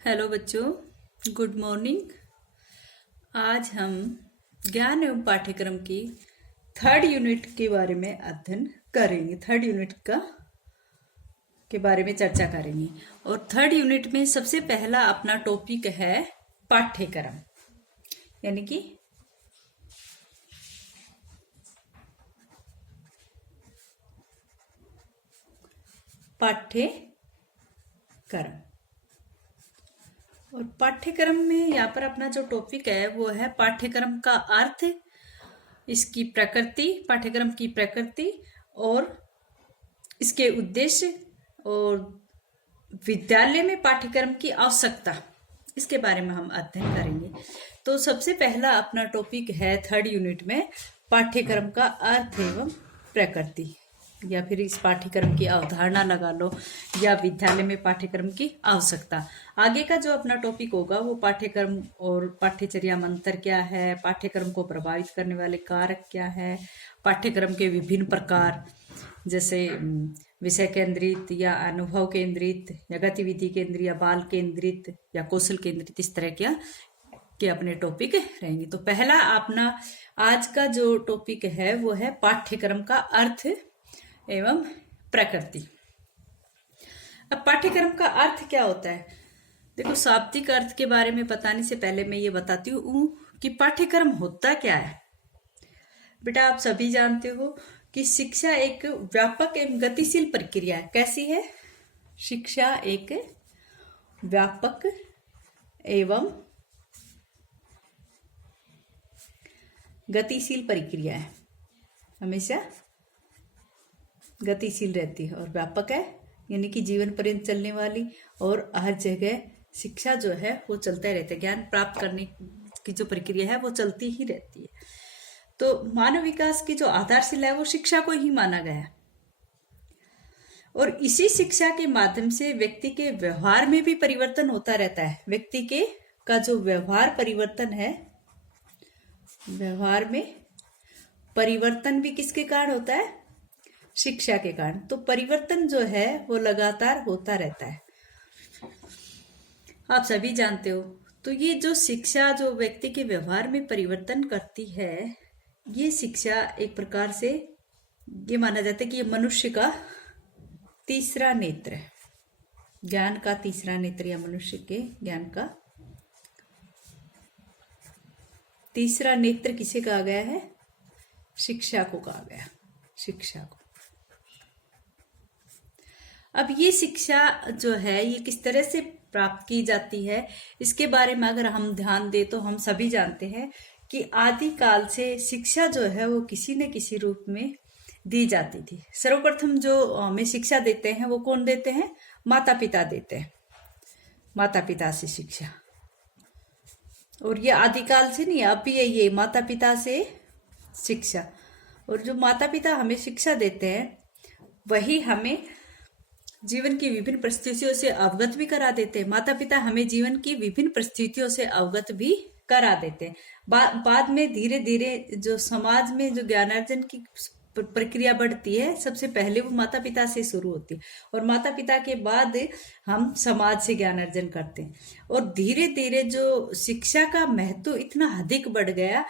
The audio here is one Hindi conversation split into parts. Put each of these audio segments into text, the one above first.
हेलो बच्चों, गुड मॉर्निंग। आज हम ज्ञान एवं पाठ्यक्रम की थर्ड यूनिट के बारे में अध्ययन करेंगे। थर्ड यूनिट के बारे में चर्चा करेंगे। और थर्ड यूनिट में सबसे पहला अपना टॉपिक है पाठ्यक्रम, यानी कि पाठ्यक्रम। और पाठ्यक्रम में यहाँ पर अपना जो टॉपिक है वो है पाठ्यक्रम का अर्थ, इसकी प्रकृति, पाठ्यक्रम की प्रकृति और इसके उद्देश्य, और विद्यालय में पाठ्यक्रम की आवश्यकता, इसके बारे में हम अध्ययन करेंगे। तो सबसे पहला अपना टॉपिक है थर्ड यूनिट में पाठ्यक्रम का अर्थ एवं प्रकृति, या फिर इस पाठ्यक्रम की अवधारणा लगा लो, या विद्यालय में पाठ्यक्रम की आवश्यकता। आगे का जो अपना टॉपिक होगा वो पाठ्यक्रम और पाठ्यचर्या में अंतर क्या है, पाठ्यक्रम को प्रभावित करने वाले कारक क्या है, पाठ्यक्रम के विभिन्न प्रकार जैसे विषय केंद्रित या अनुभव केंद्रित या गतिविधि केंद्रित या बाल केंद्रित या कौशल केंद्रित, इस तरह के अपने टॉपिक रहेंगे। तो पहला अपना आज का जो टॉपिक है वो है पाठ्यक्रम का अर्थ एवं प्रकृति। अब पाठ्यक्रम का अर्थ क्या होता है? देखो, शाब्दिक अर्थ के बारे में बताने से पहले मैं ये बताती हूँ कि पाठ्यक्रम होता क्या है। बेटा, आप सभी जानते हो कि शिक्षा एक व्यापक एवं गतिशील प्रक्रिया है। कैसी है? शिक्षा एक व्यापक एवं गतिशील प्रक्रिया है, हमेशा गतिशील रहती है और व्यापक है, यानी कि जीवन पर्यंत चलने वाली, और हर जगह शिक्षा जो है वो चलता रहता है। ज्ञान प्राप्त करने की जो प्रक्रिया है वो चलती ही रहती है। तो मानव विकास की जो आधारशिला है वो शिक्षा को ही माना गया है, और इसी शिक्षा के माध्यम से व्यक्ति के व्यवहार में भी परिवर्तन होता रहता है। व्यक्ति का जो व्यवहार परिवर्तन है, व्यवहार में परिवर्तन भी किसके कारण होता है? शिक्षा के कारण। तो परिवर्तन जो है वो लगातार होता रहता है, आप सभी जानते हो। तो ये जो शिक्षा जो व्यक्ति के व्यवहार में परिवर्तन करती है, ये शिक्षा एक प्रकार से ये माना जाता है कि ये मनुष्य का तीसरा नेत्र है, ज्ञान का तीसरा नेत्र, या मनुष्य के ज्ञान का तीसरा नेत्र किसे कहा गया है? शिक्षा को कहा गया, शिक्षा को। अब ये शिक्षा जो है ये किस तरह से प्राप्त की जाती है, इसके बारे में अगर हम ध्यान दें तो हम सभी जानते हैं कि आदिकाल से शिक्षा जो है वो किसी न किसी रूप में दी जाती थी। सर्वप्रथम जो हमें शिक्षा देते हैं वो कौन देते हैं? माता पिता देते हैं, माता पिता से शिक्षा। और ये आदिकाल से नहीं, अब भी ये माता पिता से शिक्षा। और जो माता पिता हमें शिक्षा देते हैं वही हमें जीवन की विभिन्न परिस्थितियों से अवगत भी करा देते हैं। माता पिता हमें जीवन की विभिन्न परिस्थितियों से अवगत भी करा देते हैं। बाद में धीरे धीरे जो समाज में जो ज्ञानार्जन की प्रक्रिया बढ़ती है, सबसे पहले वो माता पिता से शुरू होती है, और माता पिता के बाद हम समाज से ज्ञानार्जन करते हैं। और धीरे धीरे जो शिक्षा का महत्व इतना अधिक बढ़ गया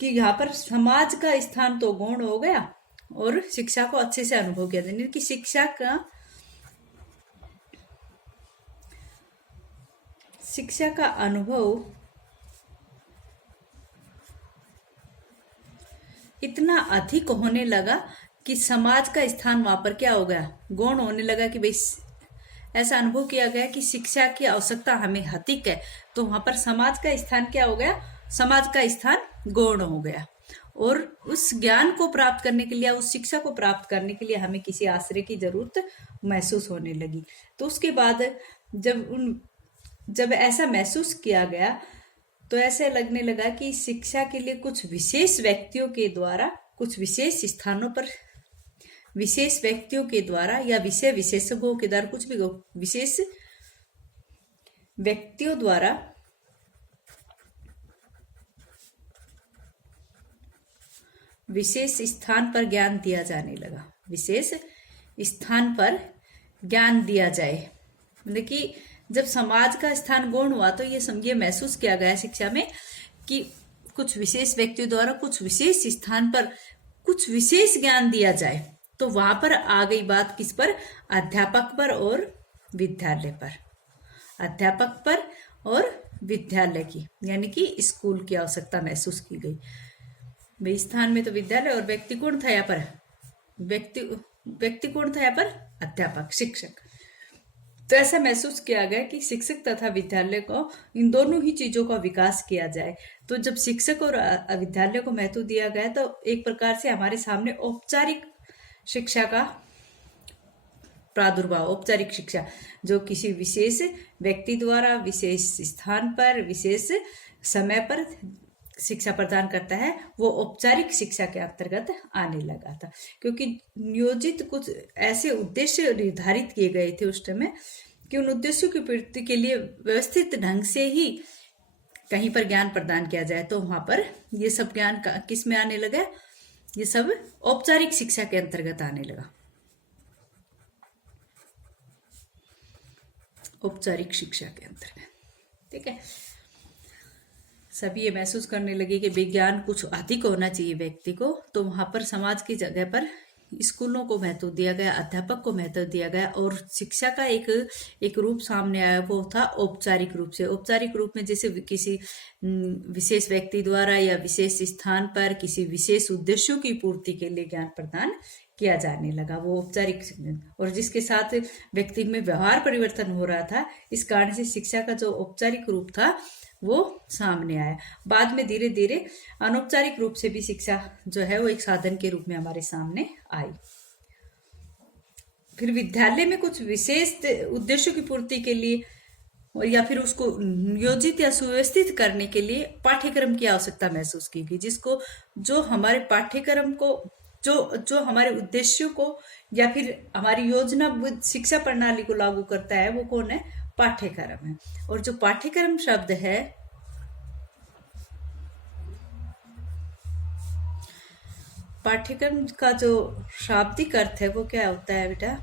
कि यहाँ पर समाज का स्थान तो गौण हो गया, और शिक्षा को अच्छे से अनुभव किया जाए, कि शिक्षा का अनुभव इतना अधिक होने लगा कि समाज का स्थान वहां पर क्या हो गया? गौण होने लगा। कि भाई ऐसा अनुभव किया गया कि शिक्षा की आवश्यकता हमें अधिक है, तो वहां पर समाज का स्थान क्या हो गया? समाज का स्थान गौण हो गया। और उस ज्ञान को प्राप्त करने के लिए, उस शिक्षा को प्राप्त करने के लिए हमें किसी आश्रय की जरूरत महसूस होने लगी। तो उसके बाद जब ऐसा महसूस किया गया तो ऐसे लगने लगा कि शिक्षा के लिए कुछ विशेष व्यक्तियों के द्वारा, कुछ विशेष स्थानों पर विशेष व्यक्तियों के द्वारा, या विषय विशेषज्ञों के द्वारा, कुछ भी विशेष व्यक्तियों द्वारा विशेष स्थान पर ज्ञान दिया जाने लगा। विशेष स्थान पर ज्ञान दिया जाए, मतलब कि जब समाज का स्थान गौण हुआ तो ये महसूस किया गया शिक्षा में कि कुछ विशेष व्यक्तियों द्वारा कुछ विशेष स्थान पर कुछ विशेष ज्ञान दिया जाए। तो वहां पर आ गई बात किस पर? अध्यापक पर और विद्यालय पर। अध्यापक पर और विद्यालय की, यानी कि स्कूल की आवश्यकता महसूस की गई। भाई स्थान में तो विद्यालय, और व्यक्ति कौन था यहाँ पर? व्यक्ति कौन था यहाँ पर? अध्यापक, शिक्षक। तो ऐसा महसूस किया गया कि शिक्षक तथा विद्यालय को, इन दोनों ही चीजों का विकास किया जाए। तो जब शिक्षक और विद्यालय को महत्व दिया गया तो एक प्रकार से हमारे सामने औपचारिक शिक्षा का प्रादुर्भाव, औपचारिक शिक्षा जो किसी विशेष व्यक्ति द्वारा विशेष स्थान पर विशेष समय पर शिक्षा प्रदान करता है, वो औपचारिक शिक्षा के अंतर्गत आने लगा था। क्योंकि नियोजित कुछ ऐसे उद्देश्य निर्धारित किए गए थे उस समय कि उन उद्देश्यों की पूर्ति के लिए व्यवस्थित ढंग से ही कहीं पर ज्ञान प्रदान किया जाए। तो वहां पर ये सब ज्ञान किस में आने लगा? ये सब औपचारिक शिक्षा के अंतर्गत आने लगा। औपचारिक शिक्षा के अंतर्गत, ठीक है। सभी ये महसूस करने लगे कि विज्ञान कुछ अधिक होना चाहिए व्यक्ति को। तो वहां पर समाज की जगह पर स्कूलों को महत्व दिया गया, अध्यापक को महत्व दिया गया, और शिक्षा का एक रूप सामने आया, वो था औपचारिक रूप से। औपचारिक रूप में जैसे किसी विशेष व्यक्ति द्वारा या विशेष स्थान पर किसी विशेष उद्देश्यों की पूर्ति के लिए ज्ञान प्रदान किया जाने लगा, वो औपचारिक। और जिसके साथ व्यक्ति में व्यवहार परिवर्तन हो रहा था, इस कारण से शिक्षा का जो औपचारिक रूप था वो सामने आया। बाद में धीरे धीरे अनौपचारिक रूप से भी शिक्षा जो है वो एक साधन के रूप में हमारे सामने आई। फिर विद्यालय में कुछ विशेष उद्देश्यों की पूर्ति के लिए या फिर उसको नियोजित या सुव्यवस्थित करने के लिए पाठ्यक्रम की आवश्यकता महसूस की गई, जिसको जो हमारे पाठ्यक्रम को जो हमारे उद्देश्यों को या फिर हमारी योजनाबद्ध शिक्षा प्रणाली को लागू करता है, वो कौन है? पाठ्यक्रम है। और जो पाठ्यक्रम शब्द है, पाठ्यक्रम का जो शाब्दिक अर्थ है वो क्या होता है बेटा?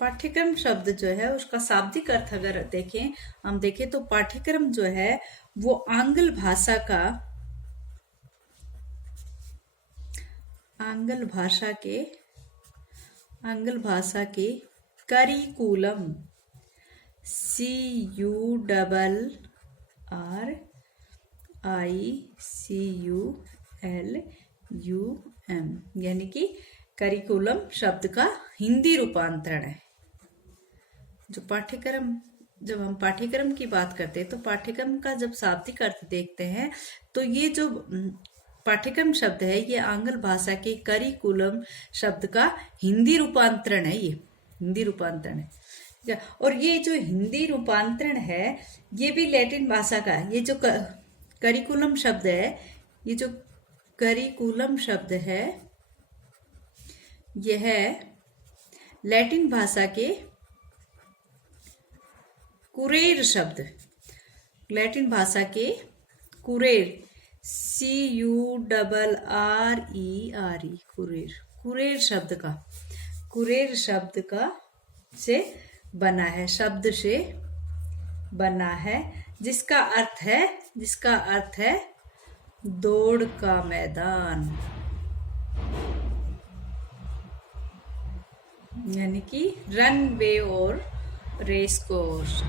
पाठ्यक्रम शब्द जो है उसका शाब्दिक अर्थ अगर हम देखें तो पाठ्यक्रम जो है वो आंग्ल भाषा के करिकुलम, CURRICULUM, यानी कि करिकुलम शब्द का हिंदी रूपांतरण है। जब हम पाठ्यक्रम की बात करते हैं तो पाठ्यक्रम का जब शाब्दिक अर्थ देखते हैं तो ये जो पाठ्यक्रम शब्द है ये आंग्ल भाषा के करिकुलम शब्द का हिंदी रूपांतरण है। ये हिंदी रूपांतरण है। और ये जो हिंदी रूपांतरण है ये भी लैटिन भाषा का है। ये जो करिकुलम शब्द है, यह लैटिन भाषा के कुरेर शब्द, लैटिन भाषा के कुरेर, CURRER, कुरेर शब्द का से बना है, जिसका अर्थ है दौड़ का मैदान, यानी कि रनवे और रेस कोर्स,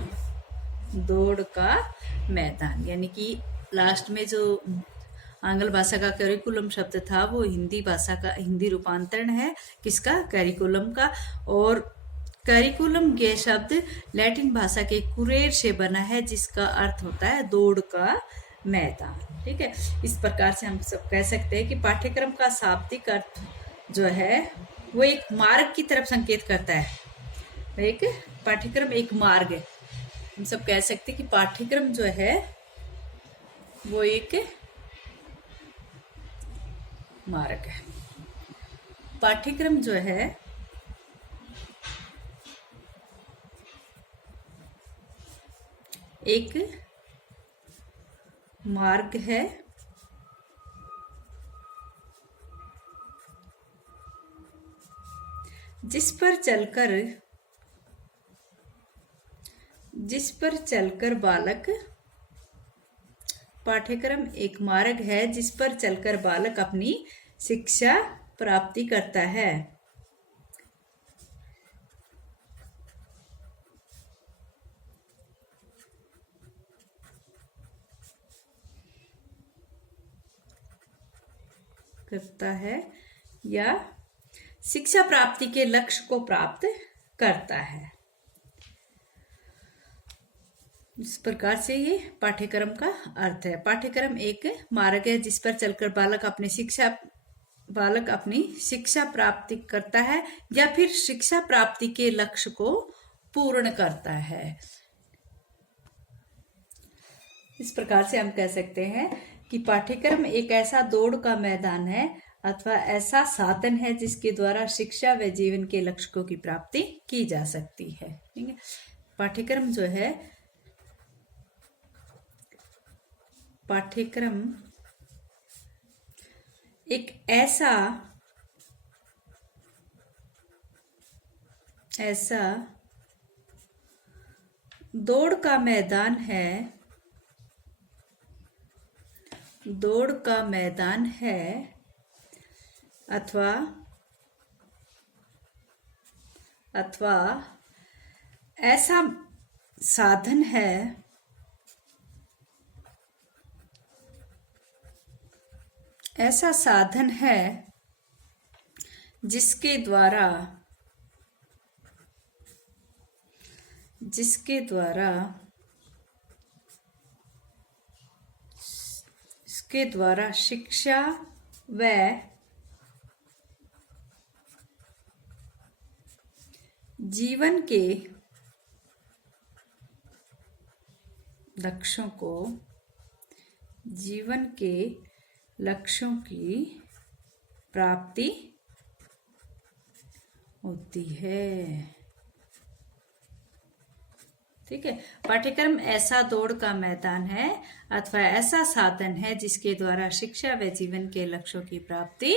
दौड़ का मैदान। यानी कि लास्ट में जो आंग्ल भाषा का करिकुलम शब्द था वो हिंदी भाषा का हिंदी रूपांतरण है, किसका? करिकुलम का। और करिकुलम ये शब्द लैटिन भाषा के कुरेर से बना है, जिसका अर्थ होता है दौड़ का मैदान। ठीक है, इस प्रकार से हम सब कह सकते हैं कि पाठ्यक्रम का शाब्दिक अर्थ जो है वो एक मार्ग की तरफ संकेत करता है। एक पाठ्यक्रम एक मार्ग है। हम सब कह सकते हैं कि पाठ्यक्रम जो है वो एक मार्ग है। पाठ्यक्रम जो है एक मार्ग है जिस पर चलकर बालक, पाठ्यक्रम एक मार्ग है जिस पर चलकर बालक अपनी शिक्षा प्राप्ति करता है। या शिक्षा प्राप्ति के लक्ष्य को प्राप्त करता है। इस प्रकार से ये पाठ्यक्रम का अर्थ है। पाठ्यक्रम एक मार्ग है जिस पर चलकर बालक अपनी शिक्षा प्राप्ति करता है या फिर शिक्षा प्राप्ति के लक्ष्य को पूर्ण करता है। इस प्रकार से हम कह सकते हैं कि पाठ्यक्रम एक ऐसा दौड़ का मैदान है अथवा ऐसा साधन है जिसके द्वारा शिक्षा व जीवन के लक्ष्यों की प्राप्ति की जा सकती है। ठीक है, पाठ्यक्रम जो है, पाठ्यक्रम एक ऐसा दौड़ का मैदान है अथवा ऐसा साधन है जिसके द्वारा शिक्षा व जीवन के लक्ष्यों की प्राप्ति होती है। ठीक है, पाठ्यक्रम ऐसा दौड़ का मैदान है अथवा ऐसा साधन है जिसके द्वारा शिक्षा व जीवन के लक्ष्यों की प्राप्ति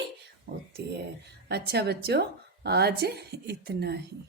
होती है। अच्छा बच्चों, आज इतना ही।